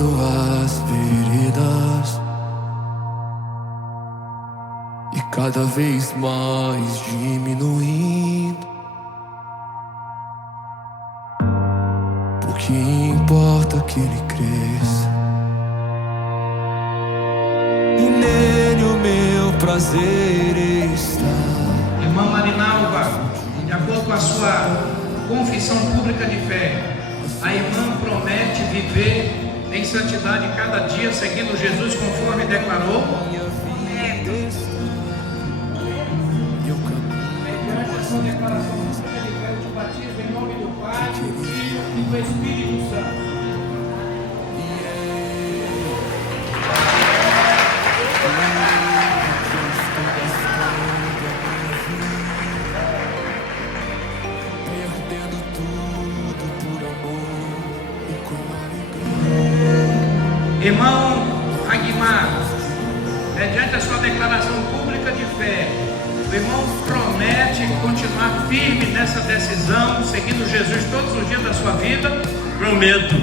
cruzando as veredas e cada vez mais diminuindo. O que importa que ele cresça e nele o meu prazer está. Irmã Marinalva, de acordo com a sua confissão pública de fé, a irmã promete viver em santidade cada dia, seguindo Jesus conforme declarou. Mediante a sua declaração pública de fé, eu te batizo em nome do Pai, do Filho e do Espírito Santo. Irmão Aguimar, mediante a sua declaração pública de fé, o irmão promete continuar firme nessa decisão, seguindo Jesus todos os dias da sua vida. Prometo.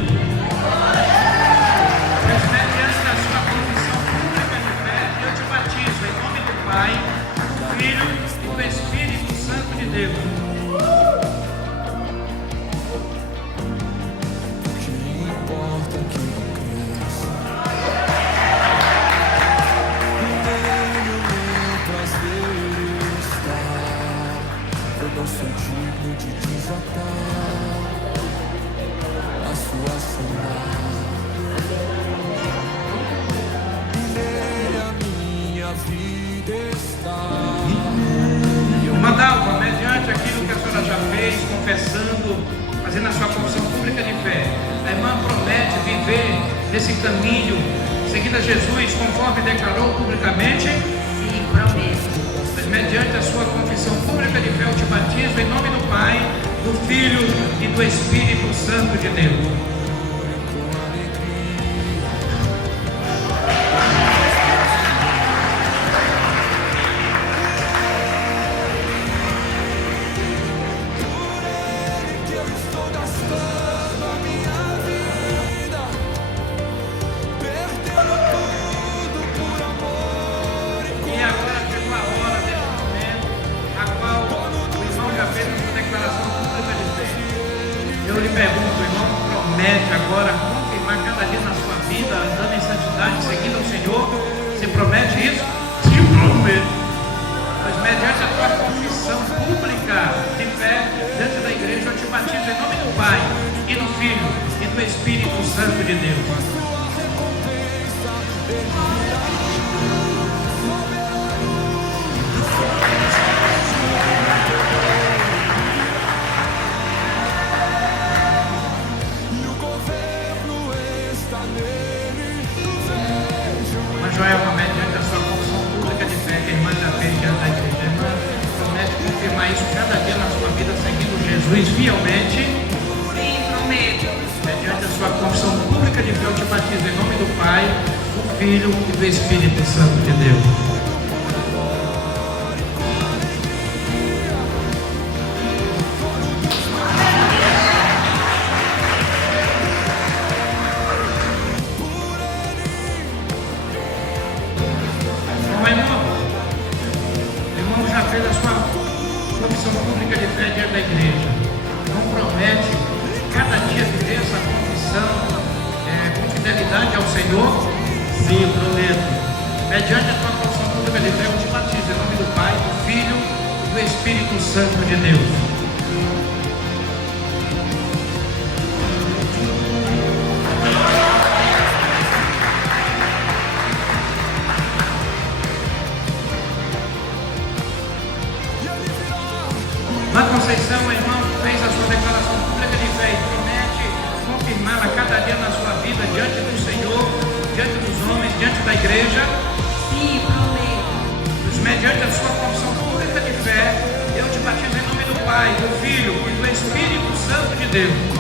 Mas mediante a sua confissão pública de fé, eu te batizo em nome do Pai, do Filho e do Espírito Santo de Deus. Eu não sou digno de desatar a sua sandália. Nele a minha vida está. Mandava, mediante aquilo que a senhora já fez, confessando, fazendo a sua confissão pública de fé, a irmã promete viver nesse caminho, seguindo a Jesus conforme declarou publicamente. Sim, prometo. Mediante a sua confissão pública de fé, eu te batizo em nome do Pai, do Filho e do Espírito Santo de Deus. Eu lhe pergunto, irmão, promete agora confirmar cada dia na sua vida, andando em santidade, seguindo o Senhor? Você promete isso? Sim, prometo. Mas mediante a tua confissão pública de fé dentro da igreja, eu te batizo em nome do Pai, e do Filho, e do Espírito Santo de Deus. Joelma, mediante a sua confissão pública de fé, que a irmã já fez diante da igreja, a irmã promete confirmar isso cada dia na sua vida, seguindo Jesus fielmente. Sim, prometo. Mediante a sua confissão pública de fé, eu te batizo em nome do Pai, do Filho e do Espírito Santo de Deus. Da igreja, não promete cada dia viver essa confissão com fidelidade ao Senhor? Sim, prometo. Mediante a tua confissão pública de fé, eu te batizo em nome do Pai, do Filho e do Espírito Santo de Deus. Conceição, irmão, fez a sua declaração pública de fé e promete confirmá-la cada dia na sua vida, diante do Senhor, diante dos homens, diante da igreja. Sim, prometo. Mas mediante a sua confissão pública de fé, eu te batizo em nome do Pai, do Filho e do Espírito Santo de Deus.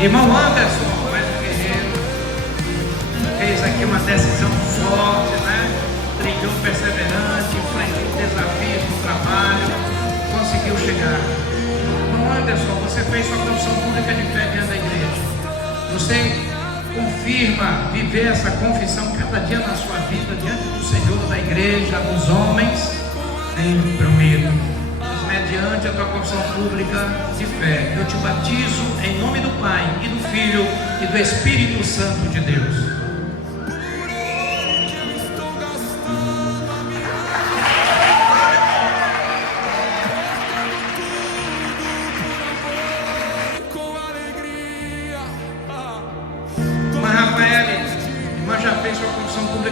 Irmão Anderson, mais um guerreiro, fez aqui aqui uma decisão forte, né? Trilhou perseverante, enfrentou desafios no trabalho, conseguiu chegar. Irmão Anderson, você fez sua confissão pública de fé diante da igreja. Você confirma viver essa confissão cada dia na sua vida, diante do Senhor, da igreja, dos homens? Sim, prometo. Mas mediante a tua confissão pública de fé, eu te batizo em nome do Pai, e do Filho, e do Espírito Santo de Deus.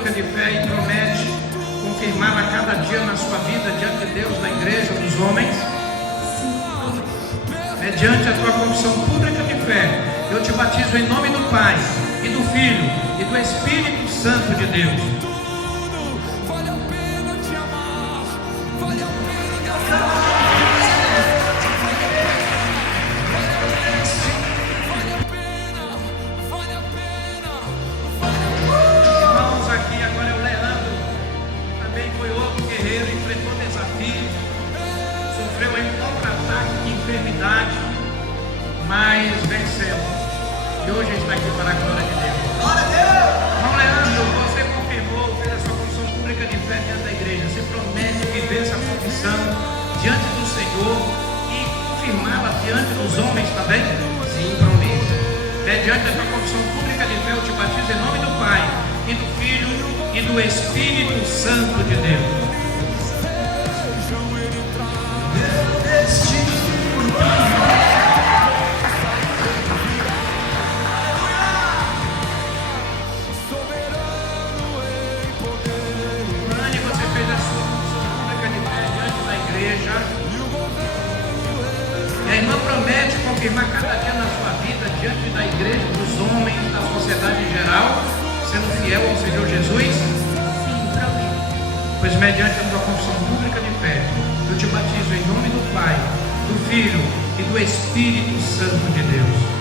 De fé e promete confirmá-la cada dia na sua vida diante de Deus, da igreja, dos homens. Mediante a tua confissão pública de fé, eu te batizo em nome do Pai, e do Filho, e do Espírito Santo de Deus. Vale a pena te amar, vale a pena me amar. Enfrentou desafios, sofreu um contra-ataque de enfermidade, mas venceu. E hoje está aqui para a glória de Deus. Glória a Deus! Irmão Leandro, você confirmou, fez a sua confissão pública de fé diante da igreja. Você promete viver essa confissão diante do Senhor e confirmá-la diante dos homens também? Sim, prometo. Mediante a sua confissão pública de fé, eu te batizo em nome do Pai, e do Filho, e do Espírito Santo de Deus. E a irmã promete confirmar cada dia na sua vida, diante da igreja, dos homens, da sociedade em geral, sendo fiel ao Senhor Jesus? Sim, prometo. Pois mediante a tua confissão pública de fé, eu te batizo em nome do Pai, do Filho e do Espírito Santo de Deus.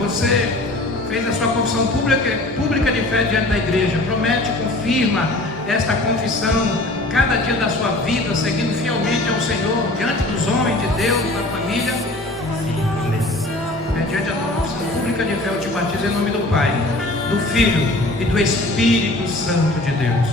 Você fez a sua confissão pública de fé diante da igreja. Promete, confirma esta confissão cada dia da sua vida, seguindo fielmente ao Senhor, diante dos homens de Deus, da família. Mediante a tua confissão pública de fé, eu te batizo em nome do Pai, do Filho e do Espírito Santo de Deus.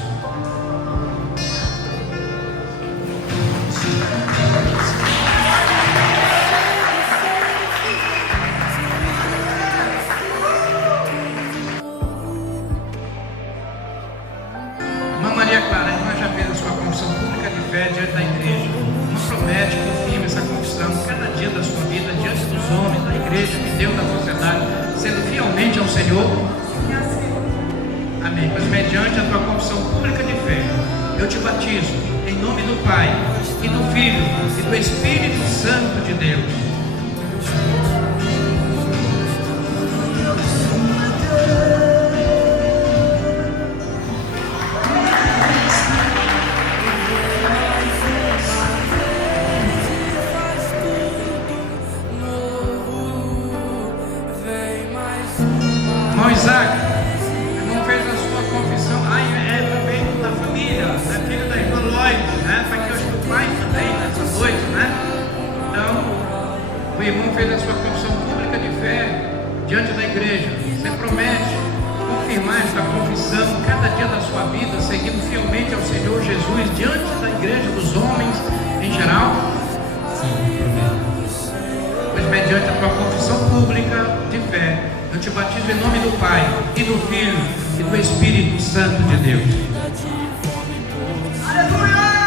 Diante da igreja, não promete, confirma essa confissão cada dia da sua vida, diante dos homens, da igreja, de Deus, da sociedade, sendo fielmente ao Senhor. Amém. Mas mediante a tua confissão pública de fé, eu te batizo em nome do Pai, e do Filho, e do Espírito Santo de Deus. Isaac, irmão fez a sua confissão, também da família, né? Filho da irmã Lloyd, né? Está aqui hoje do pai também, nessa noite, né? Então, o irmão fez a sua confissão pública de fé diante da igreja. Você promete confirmar esta confissão cada dia da sua vida, seguindo fielmente ao Senhor Jesus, diante da igreja, dos homens em geral? Sim, pois mediante a tua confissão pública de fé, eu te batizo em nome do Pai, e do Filho, e do Espírito Santo de Deus. Aleluia!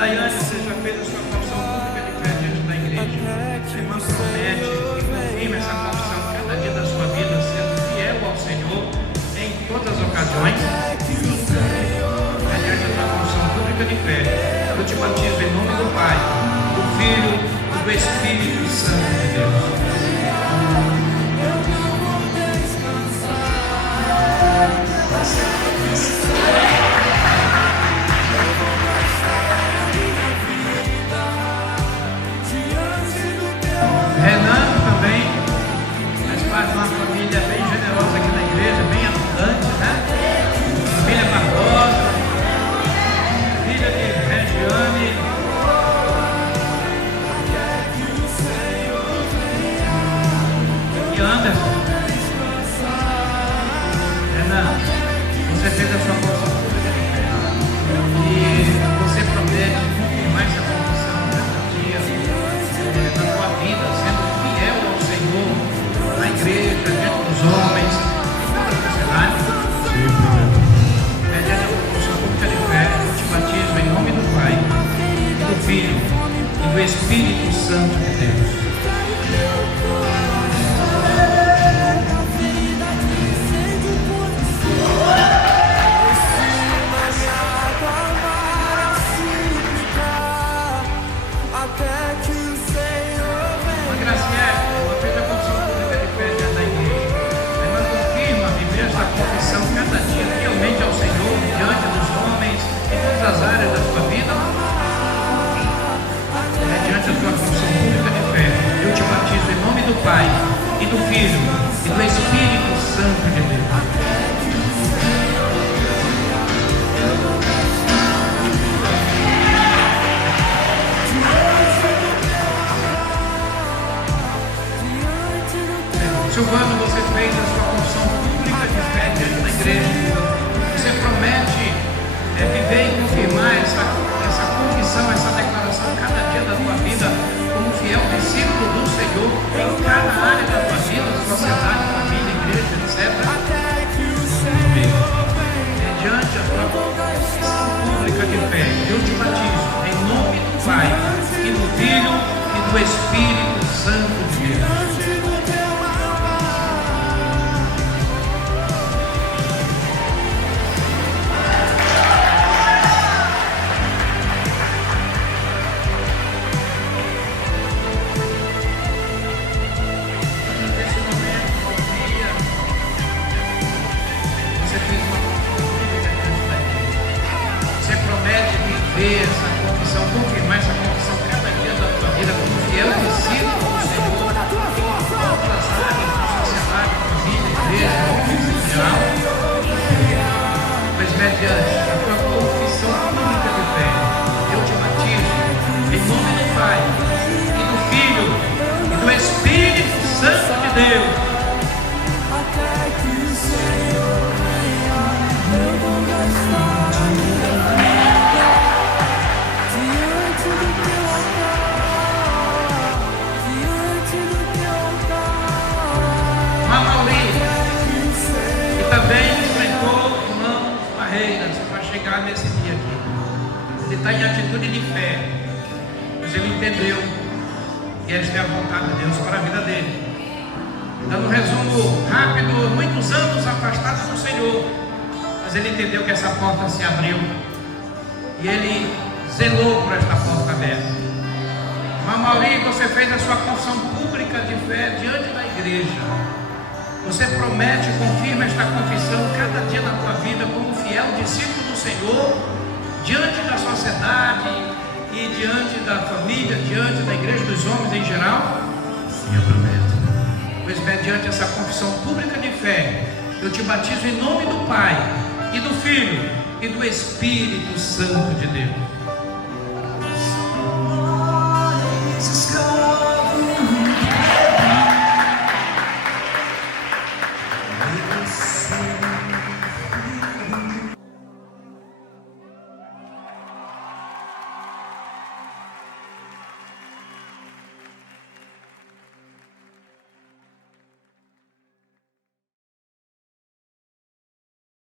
Daiane, você já fez a sua confissão pública de fé diante da igreja. A irmã promete e confirma essa confissão cada dia da sua vida, sendo fiel ao Senhor em todas as ocasiões. Mediante a tua confissão pública de fé, eu te batizo em nome do Pai, do Filho do Espírito Santo de Deus. Renan também faz parte de uma família bem generosa aqui na igreja, bem abundante, né? Família Barbosa, filha de Regiane. E Anderson. Renan, você fez a sua confissão pública de fé. E você promete confirmar essa confissão cada dia na sua vida, sendo fiel ao Senhor, na igreja, diante dos homens, em toda a sociedade. Mediante a confissão pública de fé, eu te batizo em nome do Pai, do Filho e do Espírito Santo de Deus. As áreas da sua vida, mediante a tua confissão pública de fé, eu te batizo em nome do Pai, e do Filho, e do Espírito Santo de Deus. Silvano, você fez a sua confissão pública de fé diante da igreja. Você promete viver e confirmar essa confissão, essa declaração cada dia da tua vida como fiel discípulo do Senhor em cada área da tua vida, sociedade, família, igreja, etc. Mediante a tua confissão pública de fé, eu te batizo em nome do Pai e do Filho e do Espírito Santo de Deus. Essa confissão, confirmar essa confissão cada dia da tua vida como fiel discípulo do Senhor em todas as áreas da sociedade, família, igreja, homens em geral. Mas mediante a tua confissão pública de fé, eu te batizo em nome do Pai e do Filho e do Espírito Santo de Deus. Também enfrentou irmãos barreiras para chegar nesse dia aqui. Ele está em atitude de fé, mas ele entendeu que esta é a vontade de Deus para a vida dele. Dando um resumo rápido, muitos anos afastado do Senhor, mas ele entendeu que essa porta se abriu e ele zelou por esta porta aberta. Mauri, você fez a sua confissão pública de fé diante da igreja. Você promete e confirma esta confissão cada dia na tua vida como fiel discípulo do Senhor, diante da sociedade e diante da família, diante da igreja, dos homens em geral? Sim, eu prometo. Pois mediante essa confissão pública de fé, eu te batizo em nome do Pai, e do Filho, e do Espírito Santo de Deus.